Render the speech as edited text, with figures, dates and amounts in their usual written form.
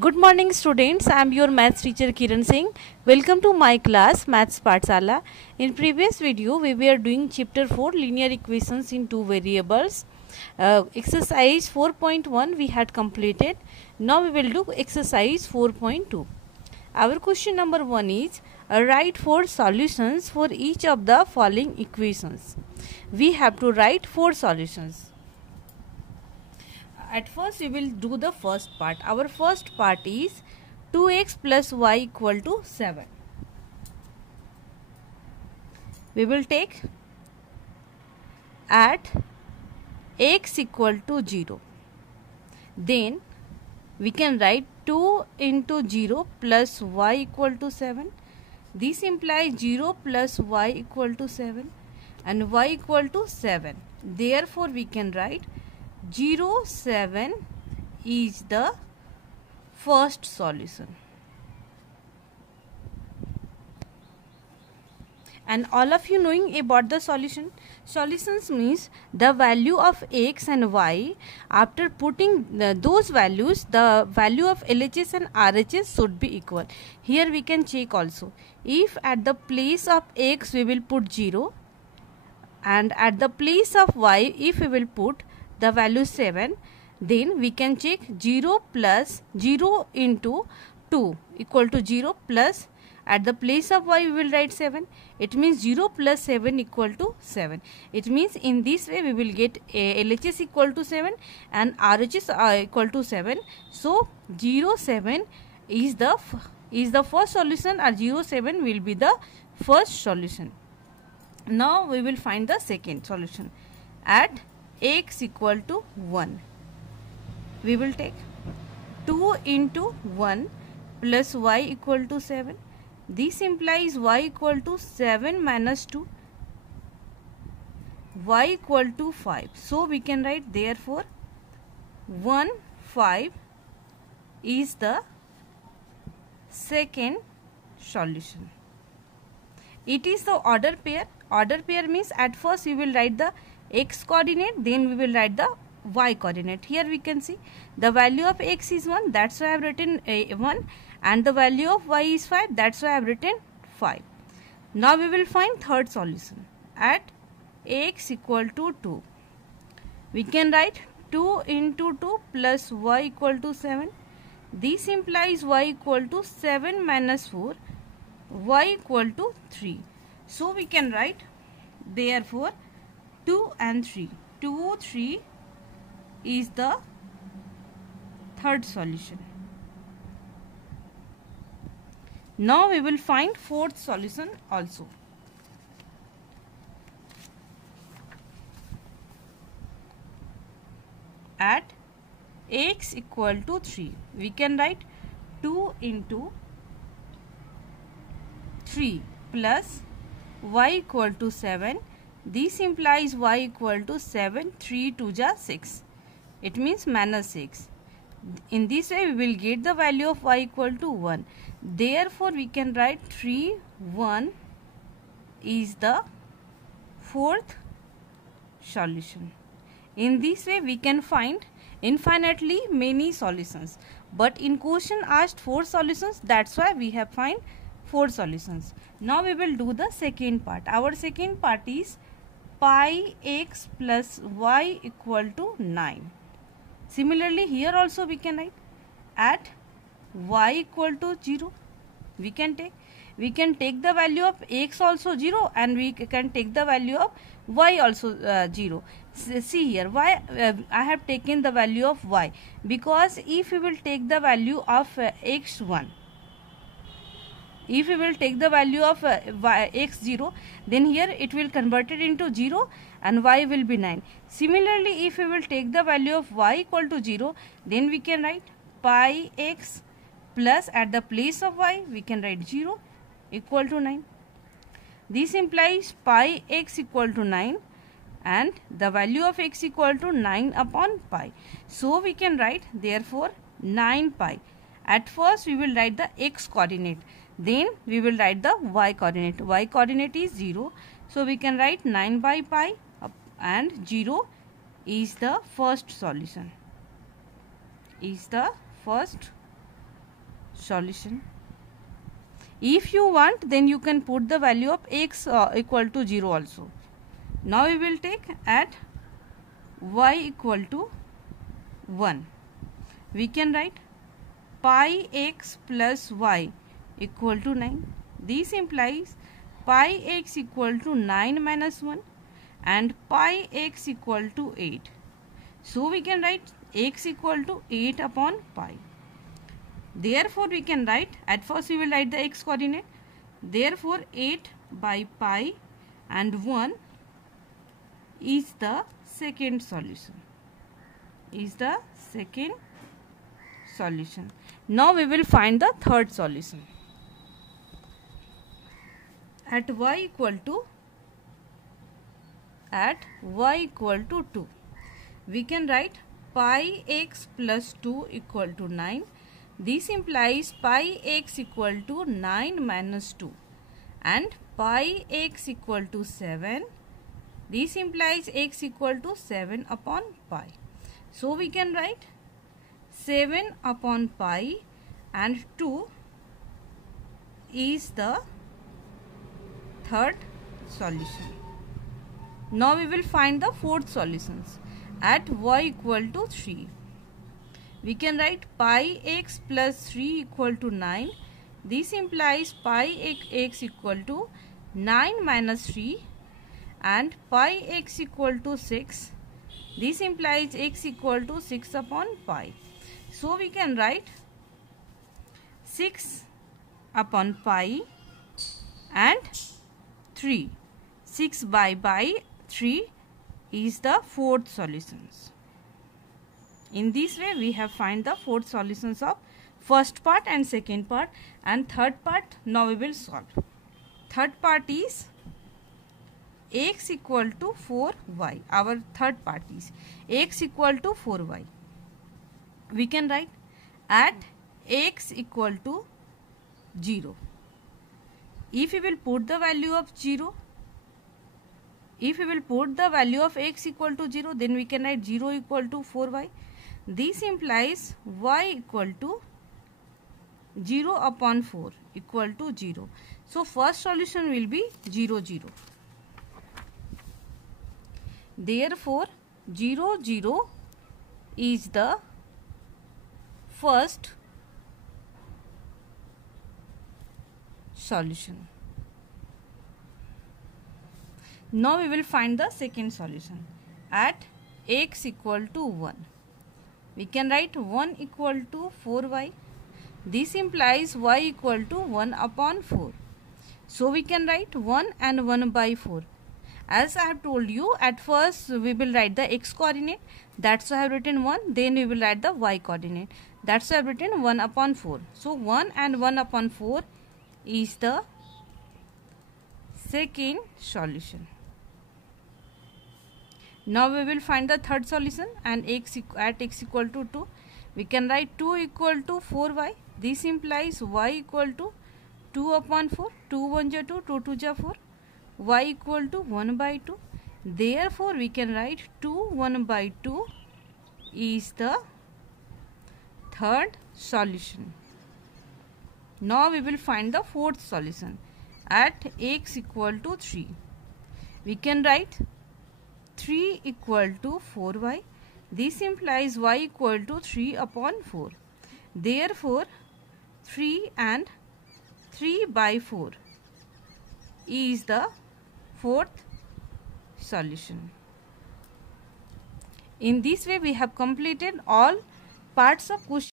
Good morning students, I am your maths teacher Kiran Singh. Welcome to my class Maths Pathshala. In previous video we were doing chapter 4 linear equations in two variables. Exercise 4.1 we had completed. Now we will do exercise 4.2. Our question number 1 is write 4 solutions for each of the following equations. We have to write 4 solutions. At first we will do the first part. Our first part is 2x plus y equal to 7. We will take at x equal to 0. Then we can write 2 into 0 plus y equal to 7. This implies 0 plus y equal to 7 and y equal to 7. Therefore we can write 0, 7 is the first solution. And all of you knowing about the solution. Solutions means the value of x and y. After putting those values, the value of LHS and RHS should be equal. Here we can check also. If at the place of x we will put 0 and at the place of y if we will put the value 7, then we can check 0 plus 0 into 2 equal to 0 plus at the place of y we will write 7. It means 0 plus 7 equal to 7. It means in this way we will get LHS equal to 7 and RHS equal to 7. So 0, 7 is the first solution, or 0, 7 will be the first solution. Now we will find the second solution. At x equal to 1, we will take 2 into 1 plus y equal to 7. This implies y equal to 7 minus 2, y equal to 5. So we can write therefore 1, 5 is the second solution. It is the order pair. Order pair means at first we will write the x coordinate, then we will write the y coordinate. Here we can see the value of x is 1, that's why I have written 1, and the value of y is 5, that's why I have written 5. Now we will find third solution. At x equal to 2, we can write 2 into 2 plus y equal to 7. This implies y equal to 7 minus 4, y equal to 3. So we can write therefore 2 and 3. 2, 3 is the third solution. Now we will find fourth solution also. At x equal to 3, we can write 2 into 3 plus y equal to 7. This implies y equal to 7, 3 2 ja 6. It means minus 6. In this way we will get the value of y equal to 1. Therefore we can write 3, 1 is the fourth solution. In this way we can find infinitely many solutions. But in question asked 4 solutions, that's why we have find 4 solutions. Now we will do the second part. Our second part is pi x plus y equal to 9. Similarly here also we can write at y equal to 0. We can take the value of x also 0 and we can take the value of y also 0. See here why I have taken the value of y, because if we will take the value of x1, if we will take the value of x0, then here it will convert it into 0 and y will be 9. Similarly, if we will take the value of y equal to 0, then we can write pi x plus at the place of y we can write 0 equal to 9. This implies pi x equal to 9 and the value of x equal to 9 upon pi. So we can write therefore 9 pi. At first we will write the x coordinate. Then we will write the y coordinate. Y coordinate is 0. So we can write 9 by pi and 0 is the first solution. Is the first solution. If you want, then you can put the value of x equal to 0 also. Now we will take at y equal to 1. We can write pi x plus y equal to 9. This implies pi x equal to 9 minus 1 and pi x equal to 8. So we can write x equal to 8 upon pi. Therefore we can write, at first we will write the x coordinate. Therefore 8 by pi and 1 is the second solution. Now we will find the third solution. At y equal to 2, we can write pi x plus 2 equal to 9. This implies pi x equal to 9 minus 2 and pi x equal to 7. This implies x equal to 7 upon pi. So we can write 7 upon pi and 2 is the third solution. Now we will find the fourth solutions. At y equal to 3, we can write pi x plus 3 equal to 9. This implies pi x equal to 9 minus 3 and pi x equal to 6. This implies x equal to 6 upon pi. So we can write 6 upon pi and 3. 6 by 3 is the fourth solutions. In this way we have find the fourth solutions of first part and second part, and third part now we will solve. Third part is x equal to 4y. Our third part is x equal to 4y. We can write at x equal to 0. If we will put the value of 0, if we will put the value of x equal to 0, then we can write 0 equal to 4y. This implies y equal to 0 upon 4 equal to 0. So first solution will be 0, 0. Therefore 0, 0 is the first solution. Now we will find the second solution. At x equal to 1, we can write 1 equal to 4y. This implies y equal to 1 upon 4. So we can write 1 and 1 by 4. As I have told you, at first we will write the x coordinate. That's why I have written 1. Then we will write the y coordinate. That's why I have written 1 upon 4. So 1 and 1 upon 4 is the second solution. Now we will find the third solution, and at x equal to 2, we can write 2 equal to 4y. This implies y equal to 2 upon 4. 2 1 ja 2, 2 2 ja 4. Y equal to 1 by 2. Therefore we can write 2 1 by 2 is the third solution. Now we will find the fourth solution. At x equal to 3, we can write 3 equal to 4y. This implies y equal to 3 upon 4. Therefore 3 and 3 by 4 is the fourth solution. In this way we have completed all parts of question.